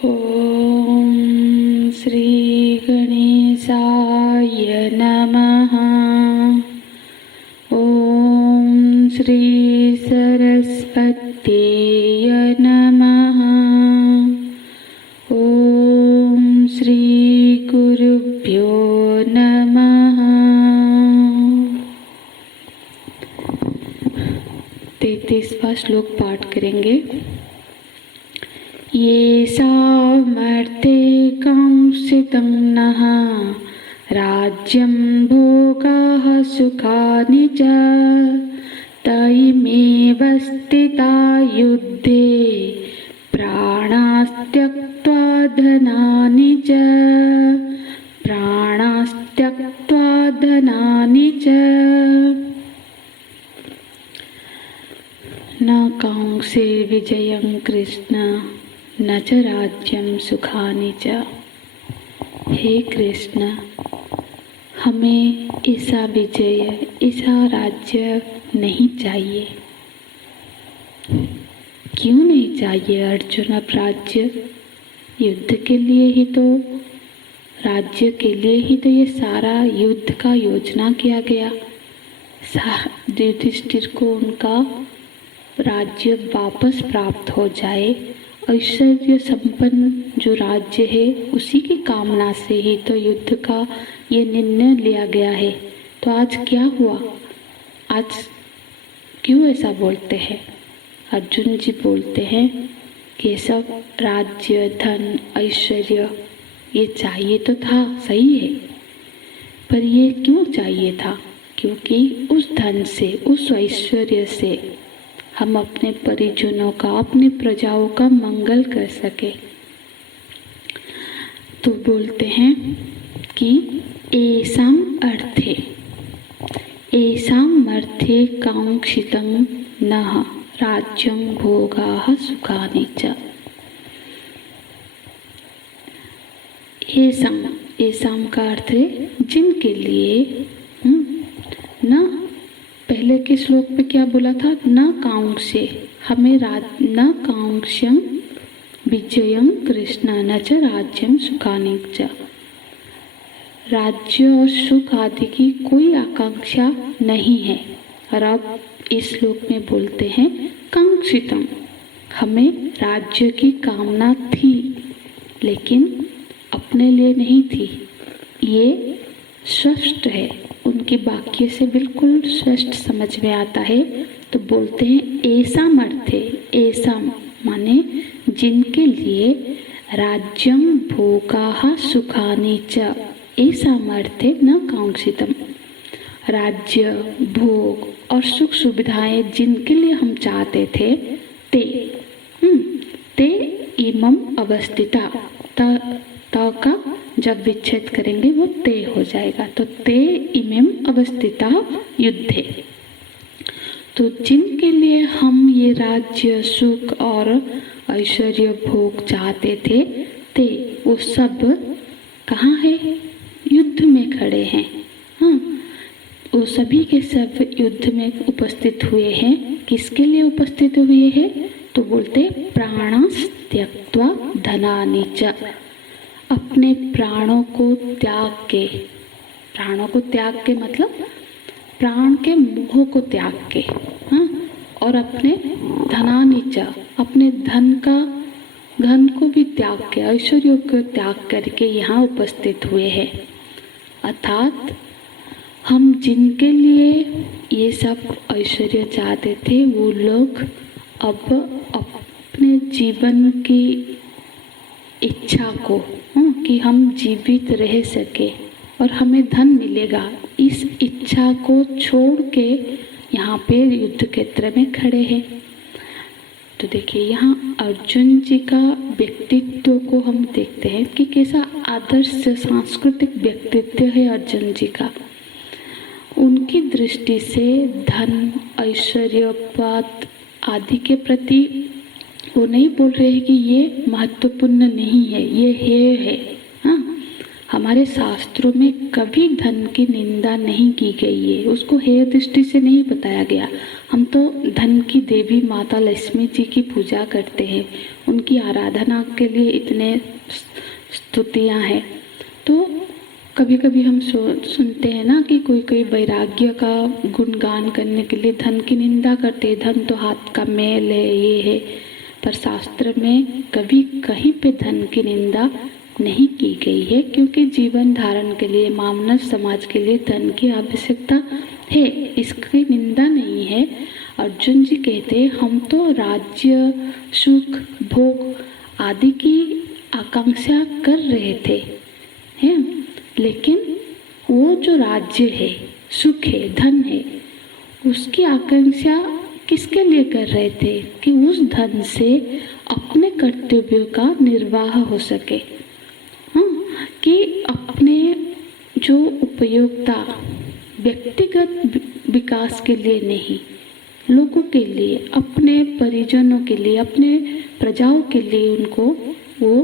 ॐ श्री गणेशाय नमः। ॐ श्री सरस्वत्यै नमः। ॐ श्री गुरुभ्यो नमः। 33वां श्लोक पाठ करेंगे। ये सामर्थे कांक्षितं नः राज्यं भोगाः सुखानि च तैमेव स्थिता युद्धे प्राणास्त्यक्त्वा धनानि च न कांक्षे विजयं कृष्ण न च राज्यं सुखानि च। हे कृष्ण, हमें ऐसा विजय, ऐसा राज्य नहीं चाहिए। क्यों नहीं चाहिए अर्जुन? अब राज्य युद्ध के लिए ही तो, राज्य के लिए ही तो ये सारा युद्ध का योजना किया गया। युधिष्ठिर को उनका राज्य वापस प्राप्त हो जाए, ऐश्वर्य संपन्न जो राज्य है उसी की कामना से ही तो युद्ध का ये निर्णय लिया गया है। तो आज क्या हुआ? आज क्यों ऐसा बोलते हैं? अर्जुन जी बोलते हैं कि सब राज्य, धन, ऐश्वर्य ये चाहिए तो था, सही है, पर ये क्यों चाहिए था? क्योंकि उस धन से, उस ऐश्वर्य से हम अपने परिजनों का, अपने प्रजाओं का मंगल कर सके। तो बोलते हैं कि एसाम अर्थे कांक्षितं नः राज्यं भोगाः सुखानि च। एसाम का अर्थ है जिनके लिए न, पहले के श्लोक में क्या बोला था? न कांक्षे, हमें न कांक्षं विजयं कृष्ण न च राज्यं सुखानि च। राज्य और सुख आदि की कोई आकांक्षा नहीं है। और अब इस श्लोक में बोलते हैं कांक्षितम, हमें राज्य की कामना थी लेकिन अपने लिए नहीं थी। ये स्पष्ट है, उनके वाक्य से बिल्कुल स्पष्ट समझ में आता है। तो बोलते हैं ऐसा अर्थ है, ऐसा माने जिनके लिए राज्यं भोगाः सुखानि च, ऐसा अर्थ है न कांक्षितम। राज्य, भोग और सुख सुविधाएं जिनके लिए हम चाहते थे, ते इमम अवस्थिता, त का जब विच्छेद करेंगे वो ते हो जाएगा। तो ते इमम अवस्थिता युद्धे, तो जिनके लिए हम ये राज्य, सुख और ऐश्वर्य भोग चाहते थे, ते वो सब कहाँ है? युद्ध में खड़े हैं। हाँ, वो सभी के सब युद्ध में उपस्थित हुए हैं। किसके लिए उपस्थित हुए हैं? तो बोलते प्राणास त्यक्त्वा धनानि च, अपने प्राणों को त्याग के, प्राणों को त्याग के मतलब प्राण के मोह को त्याग के, हाँ, और अपने धनानि च, अपने धन को भी त्याग के, ऐश्वर्य को त्याग करके यहाँ उपस्थित हुए हैं। अर्थात हम जिनके लिए ये सब ऐश्वर्य चाहते थे, वो लोग अब अपने जीवन की इच्छा को, कि हम जीवित रह सके और हमें धन मिलेगा, इस इच्छा को छोड़ के यहाँ पे युद्ध क्षेत्र में खड़े हैं। तो देखिए यहाँ अर्जुन जी का व्यक्तित्व को हम देखते हैं कि कैसा आदर्श सांस्कृतिक व्यक्तित्व है अर्जुन जी का। उनकी दृष्टि से धन, ऐश्वर्य, पद आदि के प्रति वो नहीं बोल रहे हैं कि ये महत्वपूर्ण नहीं है, ये है। हाँ, हमारे शास्त्रों में कभी धन की निंदा नहीं की गई है, उसको हेय दृष्टि से नहीं बताया गया। हम तो धन की देवी माता लक्ष्मी जी की पूजा करते हैं, उनकी आराधना के लिए इतने स्तुतियाँ हैं। तो कभी कभी हम सुनते हैं ना कि कोई कोई वैराग्य का गुणगान करने के लिए धन की निंदा करते, धन तो हाथ का मैल है, ये है। पर शास्त्र में कभी कहीं पे धन की निंदा नहीं की गई है, क्योंकि जीवन धारण के लिए, मानव समाज के लिए धन की आवश्यकता है, इसकी निंदा नहीं है। अर्जुन जी कहते हम तो राज्य, सुख, भोग आदि की आकांक्षा कर रहे थे, हैं, लेकिन वो जो राज्य है, सुख है, धन है, उसकी आकांक्षा किसके लिए कर रहे थे? कि उस धन से अपने कर्तव्यों का निर्वाह हो सके, हाँ, कि अपने जो उपयोगिता व्यक्तिगत विकास के लिए नहीं, लोगों के लिए, अपने परिजनों के लिए, अपने प्रजाओं के लिए उनको वो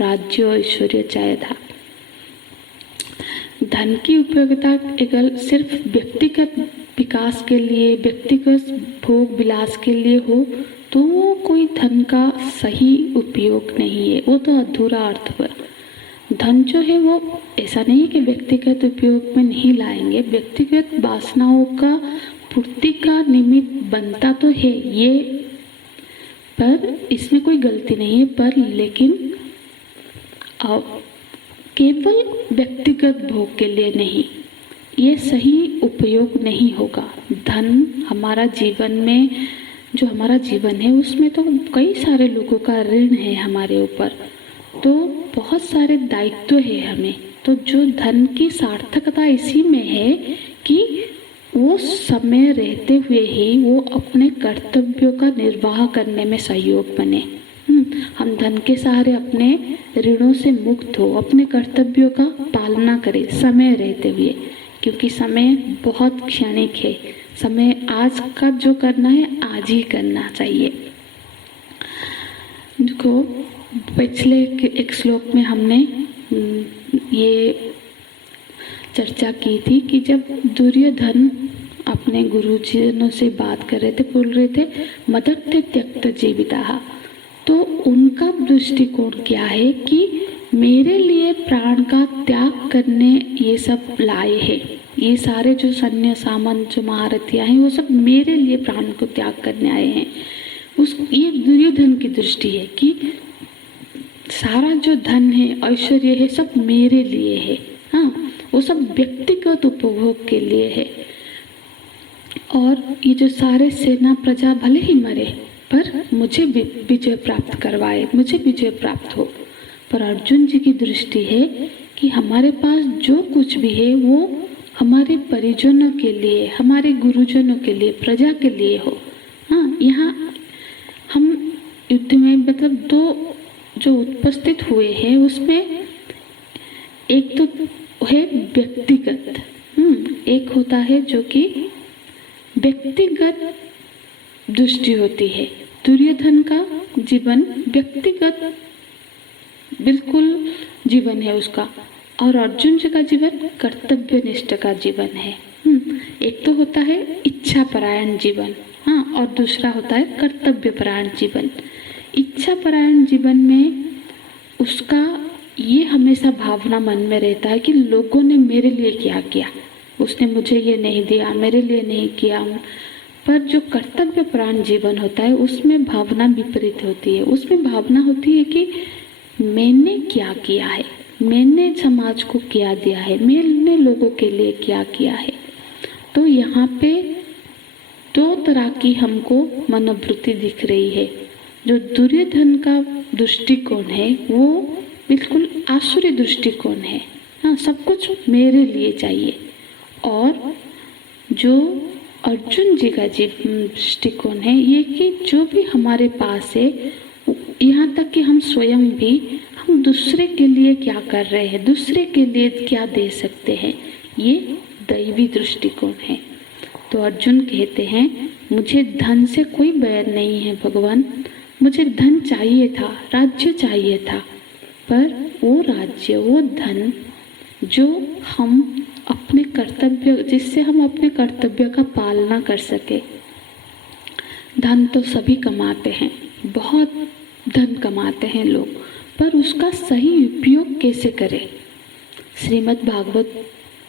राज्य और ऐश्वर्य चाहिए था। धन की उपयोगिता केवल सिर्फ व्यक्तिगत विकास के लिए, व्यक्तिगत भोग विलास के लिए हो तो वो कोई धन का सही उपयोग नहीं है, वो तो अधूरा अर्थ हुआ। धन जो है वो ऐसा नहीं है कि व्यक्तिगत उपयोग में नहीं लाएंगे, व्यक्तिगत वासनाओं का पूर्ति का निमित्त बनता तो है ये, पर इसमें कोई गलती नहीं है। पर लेकिन केवल व्यक्तिगत भोग के लिए नहीं, ये सही उपयोग नहीं होगा। धन हमारा जीवन में, जो हमारा जीवन है उसमें तो कई सारे लोगों का ऋण है हमारे ऊपर, तो बहुत सारे दायित्व है हमें। तो जो धन की सार्थकता इसी में है कि वो समय रहते हुए ही वो अपने कर्तव्यों का निर्वाह करने में सहयोग बने। हम धन के सहारे अपने ऋणों से मुक्त हो, अपने कर्तव्यों का पालना करें समय रहते हुए, क्योंकि समय बहुत क्षणिक है। समय आज का जो करना है आज ही करना चाहिए। देखो पिछले एक श्लोक में हमने ये चर्चा की थी कि जब दुर्योधन अपने गुरुजनों से बात कर रहे थे, बोल रहे थे मदत्ते त्यक्त जीविता, तो उनका दृष्टिकोण क्या है कि मेरे लिए प्राण का त्याग करने ये सब लाए हैं, ये सारे जो सैन्य सामंत जो महारथियां हैं वो सब मेरे लिए प्राण को त्याग करने आए हैं। ये दुर्योधन की दृष्टि है कि सारा जो धन है, ऐश्वर्य है, सब मेरे लिए है, हाँ, वो सब व्यक्तिगत उपभोग के लिए है। और ये जो सारे सेना प्रजा भले ही मरे पर मुझे विजय प्राप्त करवाए, मुझे विजय प्राप्त हो। पर अर्जुन जी की दृष्टि है कि हमारे पास जो कुछ भी है वो हमारे परिजनों के लिए, हमारे गुरुजनों के लिए, प्रजा के लिए हो। हाँ, यहाँ हम युद्ध में मतलब दो जो उपस्थित हुए हैं उसमें एक तो है व्यक्तिगत, एक होता है जो कि व्यक्तिगत दृष्टि होती है। दुर्योधन का जीवन व्यक्तिगत बिल्कुल जीवन है उसका, और अर्जुन जी का जीवन कर्तव्यनिष्ठ का जीवन है। एक तो होता है इच्छा परायण जीवन, हाँ, और दूसरा होता है कर्तव्य परायण जीवन। इच्छा परायण जीवन में उसका ये हमेशा भावना मन में रहता है कि लोगों ने मेरे लिए क्या किया, उसने मुझे ये नहीं दिया, मेरे लिए नहीं किया। पर जो कर्तव्य परायण जीवन होता है उसमें भावना विपरीत होती है। उसमें भावना होती है कि मैंने क्या किया है, मैंने समाज को क्या दिया है, मैंने लोगों के लिए क्या किया है। तो यहाँ पे दो तरह की हमको मनोवृत्ति दिख रही है। जो दुर्योधन का दृष्टिकोण है वो बिल्कुल आसुरी दृष्टिकोण है, हाँ, सब कुछ मेरे लिए चाहिए। और जो अर्जुन जी का दृष्टिकोण है ये कि जो भी हमारे पास है, यहाँ तक कि हम स्वयं भी, हम दूसरे के लिए क्या कर रहे हैं, दूसरे के लिए क्या दे सकते हैं, ये दैवी दृष्टिकोण है। तो अर्जुन कहते हैं मुझे धन से कोई बैर नहीं है भगवान, मुझे धन चाहिए था, राज्य चाहिए था, पर वो राज्य, वो धन जो हम अपने कर्तव्य, जिससे हम अपने कर्तव्य का पालना कर सके, धन तो सभी कमाते हैं, बहुत धन कमाते हैं लोग, पर उसका सही उपयोग कैसे करें। श्रीमद्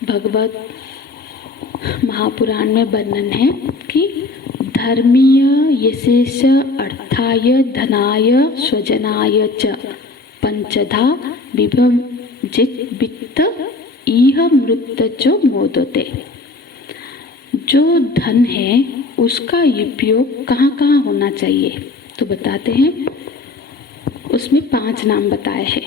भगवत महापुराण में वर्णन है कि धर्मीय यशेष अर्थाय धनाय स्वजनाय च पंचधा विभजित वित्त इह मृत चो मोदते। जो धन है उसका उपयोग कहाँ कहाँ होना चाहिए, तो बताते हैं। उसमें 5 नाम बताए हैं।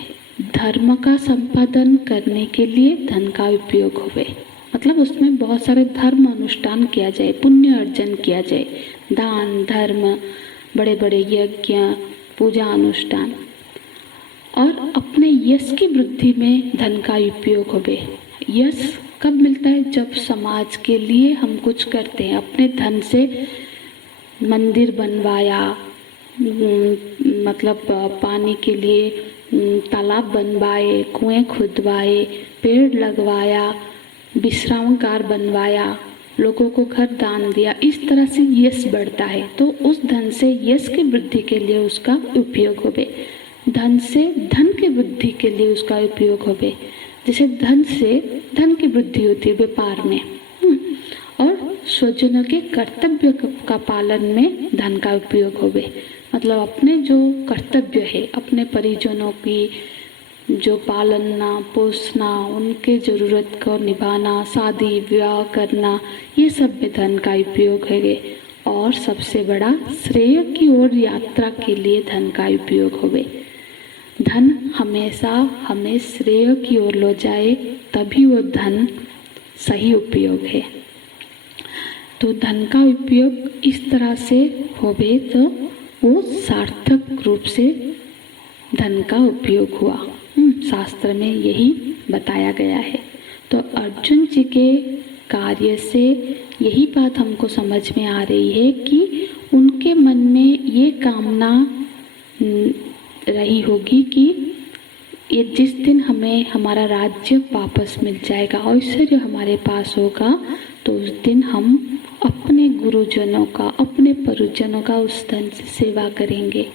धर्म का संपादन करने के लिए धन का उपयोग होवे, मतलब उसमें बहुत सारे धर्म अनुष्ठान किया जाए, पुण्य अर्जन किया जाए, दान धर्म, बड़े बड़े यज्ञ, पूजा अनुष्ठान। और अपने यश की वृद्धि में धन का उपयोग होवे। यश कब मिलता है, जब समाज के लिए हम कुछ करते हैं, अपने धन से मंदिर बनवाया, मतलब पानी के लिए तालाब बनवाए, कुएं खुदवाए, पेड़ लगवाया, विश्रामगार बनवाया, लोगों को घर दान दिया, इस तरह से यश बढ़ता है। तो उस धन से यश की वृद्धि के लिए उसका उपयोग होवे। धन से धन की वृद्धि के लिए उसका उपयोग होवे। जैसे धन से धन की वृद्धि होती है व्यापार में, और स्वजनों के कर्तव्य का पालन में धन का उपयोग होवे। मतलब अपने जो कर्तव्य है, अपने परिजनों की जो पालना पोसना, उनके ज़रूरत को निभाना, शादी विवाह करना, ये सब में धन का उपयोग है। और सबसे बड़ा श्रेय की ओर यात्रा के लिए धन का उपयोग होवे। धन हमेशा हमें श्रेय की ओर ले जाए, तभी वो धन सही उपयोग है। तो धन का उपयोग इस तरह से होवे तो वो सार्थक रूप से धन का उपयोग हुआ। शास्त्र में यही बताया गया है। तो अर्जुन जी के कार्य से यही बात हमको समझ में आ रही है कि उनके मन में ये कामना रही होगी कि ये जिस दिन हमें हमारा राज्य वापस मिल जाएगा, ऐश्वर्य हमारे पास होगा, तो उस दिन हम अपने गुरुजनों का, अपने परिजनों का उस धन से सेवा करेंगे,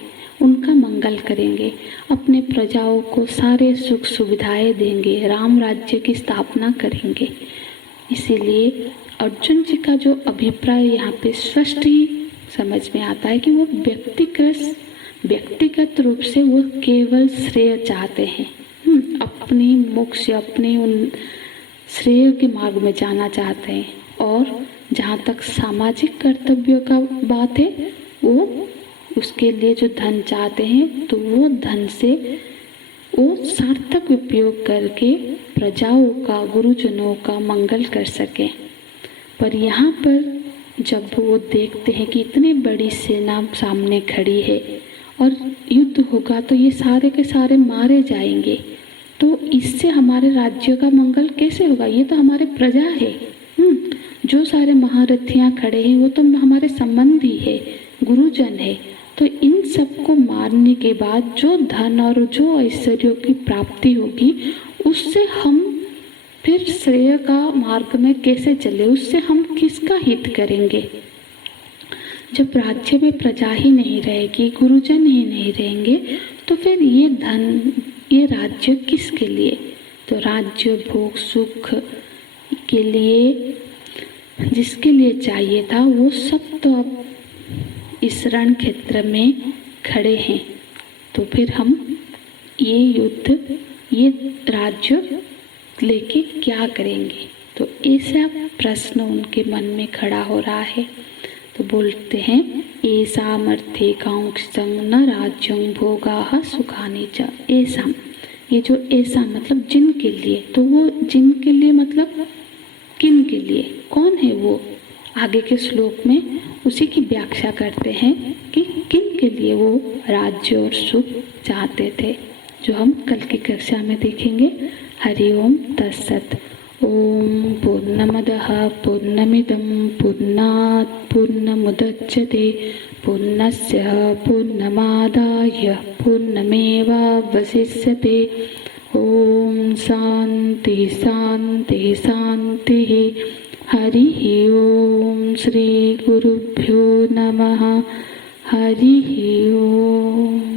उनका मंगल करेंगे, अपने प्रजाओं को सारे सुख सुविधाएं देंगे, राम राज्य की स्थापना करेंगे। इसीलिए अर्जुन जी का जो अभिप्राय यहाँ पे स्पष्ट ही समझ में आता है कि वो व्यक्तिगत रूप से वो केवल श्रेय चाहते हैं, अपनी मोक्ष, अपने उन श्रेय के मार्ग में जाना चाहते हैं। और जहाँ तक सामाजिक कर्तव्यों का बात है, वो उसके लिए जो धन चाहते हैं, तो वो धन से वो सार्थक उपयोग करके प्रजाओं का, गुरुजनों का मंगल कर सकें। पर यहाँ पर जब वो देखते हैं कि इतनी बड़ी सेना सामने खड़ी है और युद्ध होगा तो ये सारे के सारे मारे जाएंगे, तो इससे हमारे राज्य का मंगल कैसे होगा। ये तो हमारे प्रजा है, जो सारे महारथियाँ खड़े हैं वो तो हमारे संबंधी है, गुरुजन है। तो इन सबको मारने के बाद जो धन और जो ऐश्वर्यों की प्राप्ति होगी, उससे हम फिर श्रेय का मार्ग में कैसे चले, उससे हम किसका हित करेंगे। जब राज्य में प्रजा ही नहीं रहेगी, गुरुजन ही नहीं रहेंगे, तो फिर ये धन, ये राज्य किसके लिए। तो राज्य भोग सुख के लिए जिसके लिए चाहिए था, वो सब तो अब इस रण क्षेत्र में खड़े हैं। तो फिर हम ये युद्ध, ये राज्य लेके क्या करेंगे। तो ऐसा प्रश्न उनके मन में खड़ा हो रहा है। तो बोलते हैं, ऐसा मर्थे कांक्षं न राज्यं भोगाः सुखानि च। ऐसा, ये जो ऐसा मतलब जिनके लिए, तो वो जिनके लिए मतलब किन के लिए, कौन है वो। आगे के श्लोक में उसी की व्याख्या करते हैं कि किन के लिए वो राज्य और सुख चाहते थे, जो हम कल की कक्षा में देखेंगे। हरि ओम तत्सत। ओम पूर्णमदः पूर्णमिदं पूर्णात् पूर्णमुदच्यते पूर्णस्य पूर्णमादाय पूर्णमेवावशिष्यते। ओम शांति शांति शांति। हरि ओम। श्री गुरुभ्यो नमः। हरि ओम।